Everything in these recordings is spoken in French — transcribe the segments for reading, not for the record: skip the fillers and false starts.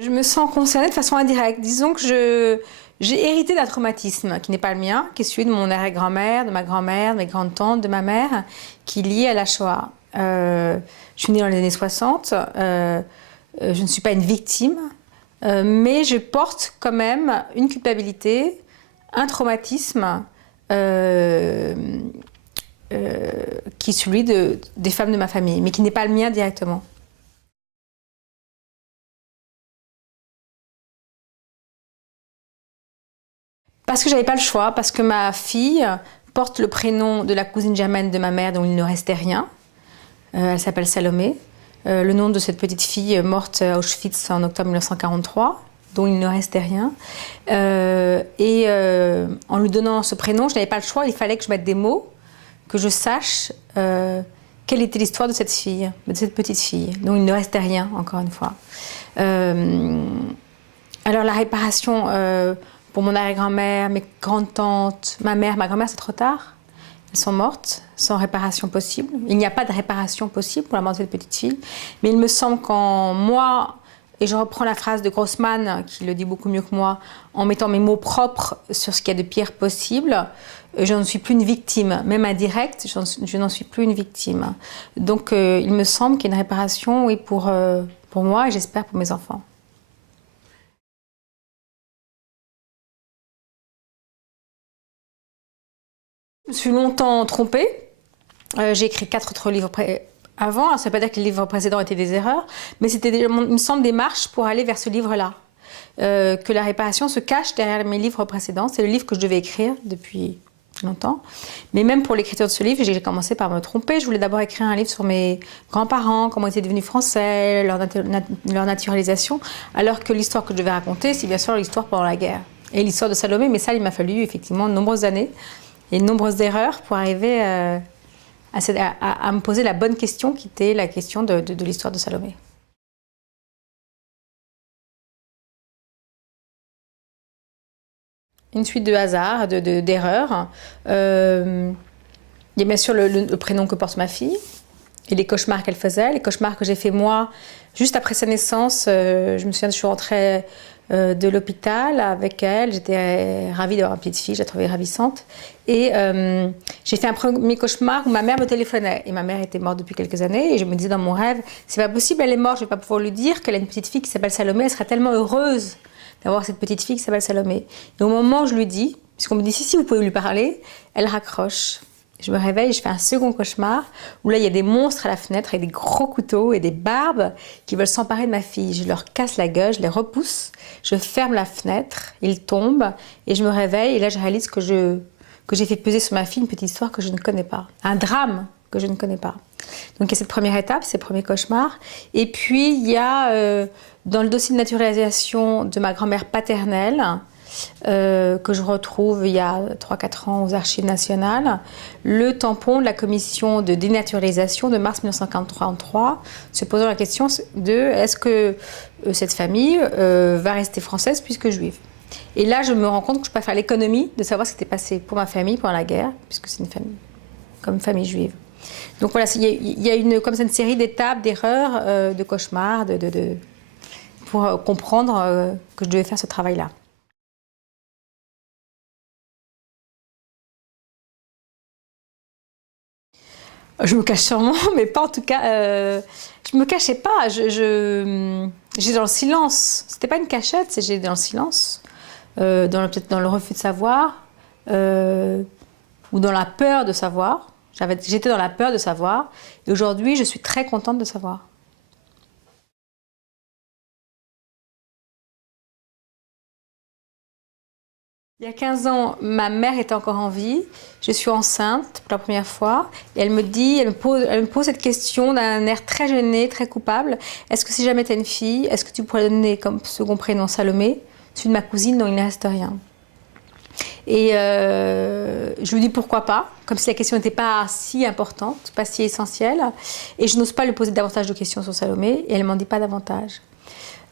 Je me sens concernée de façon indirecte. Disons que j'ai hérité d'un traumatisme qui n'est pas le mien, qui est celui de mon arrière-grand-mère, de ma grand-mère, de mes grandes-tantes, de ma mère, qui est lié à la Shoah. Je suis née dans les années 60, je ne suis pas une victime, mais je porte quand même une culpabilité, un traumatisme qui est celui des femmes de ma famille, mais qui n'est pas le mien directement. Parce que j'avais pas le choix, parce que ma fille porte le prénom de la cousine germaine de ma mère dont il ne restait rien. Elle s'appelle Salomé. Le nom de cette petite fille morte à Auschwitz en octobre 1943, dont il ne restait rien. En lui donnant ce prénom, je n'avais pas le choix, il fallait que je mette des mots, que je sache quelle était l'histoire de cette fille, de cette petite fille, dont il ne restait rien, encore une fois. Alors la réparation pour mon arrière-grand-mère, mes grandes-tantes, ma mère, ma grand-mère, c'est trop tard. Elles sont mortes, sans réparation possible. Il n'y a pas de réparation possible pour la mort de cette petite fille. Mais il me semble qu'en moi, et je reprends la phrase de Grossman, qui le dit beaucoup mieux que moi, en mettant mes mots propres sur ce qu'il y a de pire possible, je n'en suis plus une victime. Même indirecte, je n'en suis plus une victime. Donc il me semble qu'il y a une réparation, oui, pour moi et j'espère pour mes enfants. Je me suis longtemps trompée. J'ai écrit 4 autres livres avant. Alors, ça ne veut pas dire que les livres précédents étaient des erreurs, mais c'était, il me semble, des marches pour aller vers ce livre-là. Que la réparation se cache derrière mes livres précédents. C'est le livre que je devais écrire depuis longtemps. Mais même pour l'écriture de ce livre, j'ai commencé par me tromper. Je voulais d'abord écrire un livre sur mes grands-parents, comment ils étaient devenus français, leur naturalisation, alors que l'histoire que je devais raconter, c'est bien sûr l'histoire pendant la guerre. Et l'histoire de Salomé, mais ça, il m'a fallu effectivement de nombreuses années et de nombreuses erreurs pour arriver à me poser la bonne question, qui était la question de l'histoire de Salomé. Une suite de hasards, d'erreurs. Il y a bien sûr le prénom que porte ma fille et les cauchemars qu'elle faisait, les cauchemars que j'ai fait moi. Juste après sa naissance, je me souviens que je suis rentrée de l'hôpital avec elle. J'étais ravie d'avoir une petite fille, je la trouvais ravissante. Et j'ai fait un premier cauchemar où ma mère me téléphonait. Et ma mère était morte depuis quelques années. Et je me disais dans mon rêve, c'est pas possible, elle est morte, je vais pas pouvoir lui dire qu'elle a une petite fille qui s'appelle Salomé. Elle serait tellement heureuse d'avoir cette petite fille qui s'appelle Salomé. Et au moment où je lui dis, puisqu'on me dit si, vous pouvez lui parler, elle raccroche. Je me réveille et je fais un second cauchemar où là, il y a des monstres à la fenêtre avec des gros couteaux et des barbes qui veulent s'emparer de ma fille. Je leur casse la gueule, je les repousse, je ferme la fenêtre, ils tombent et je me réveille et là, je réalise que j'ai fait peser sur ma fille une petite histoire que je ne connais pas. Un drame que je ne connais pas. Donc il y a cette première étape, ces premiers cauchemars. Et puis il y a dans le dossier de naturalisation de ma grand-mère paternelle, que je retrouve il y a 3-4 ans aux Archives nationales, le tampon de la commission de dénaturalisation de mars 1943, se posant la question de est-ce que cette famille va rester française puisque juive. Et là, je me rends compte que je peux faire l'économie de savoir ce qui s'était passé pour ma famille pendant la guerre, puisque c'est une famille, comme famille juive. Donc voilà, il y a comme ça une série d'étapes, d'erreurs, de cauchemars, pour comprendre que je devais faire ce travail-là. Je me cache sûrement, mais pas en tout cas. Je me cachais pas. J'étais dans le silence. C'était pas une cachette, j'étais dans le silence, peut-être dans le refus de savoir, ou dans la peur de savoir. J'étais dans la peur de savoir, et aujourd'hui, je suis très contente de savoir. Il y a 15 ans, ma mère était encore en vie. Je suis enceinte pour la première fois. Et elle me pose cette question d'un air très gêné, très coupable. Est-ce que si jamais tu as une fille, est-ce que tu pourrais donner comme second prénom Salomé, celui de ma cousine dont il ne reste rien? Et je lui dis pourquoi pas, comme si la question n'était pas si importante, pas si essentielle. Et je n'ose pas lui poser davantage de questions sur Salomé. Et elle m'en dit pas davantage.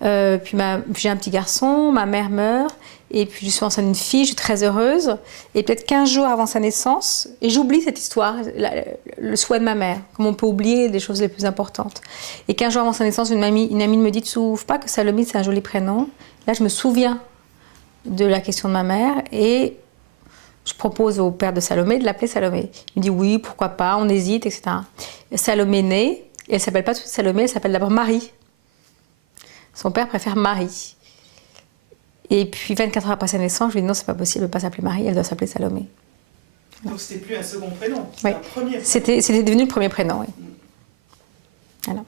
Puis j'ai un petit garçon, ma mère meurt. Et puis je suis enceinte d'une fille, je suis très heureuse. Et peut-être 15 jours avant sa naissance, et j'oublie cette histoire, le souhait de ma mère, comme on peut oublier les choses les plus importantes. Et 15 jours avant sa naissance, une amie me dit, tu ne trouves pas que Salomé, c'est un joli prénom? Là, je me souviens de la question de ma mère et je propose au père de Salomé de l'appeler Salomé. Il me dit oui, pourquoi pas, on hésite, etc. Salomé naît, et elle ne s'appelle pas tout de suite Salomé, elle s'appelle d'abord Marie. Son père préfère Marie. Et puis 24 heures après sa naissance, je lui dis non, c'est pas possible, elle ne peut pas s'appeler Marie, elle doit s'appeler Salomé. Donc c'était plus un second prénom, oui. un premier prénom. C'était devenu le premier prénom, oui. Voilà.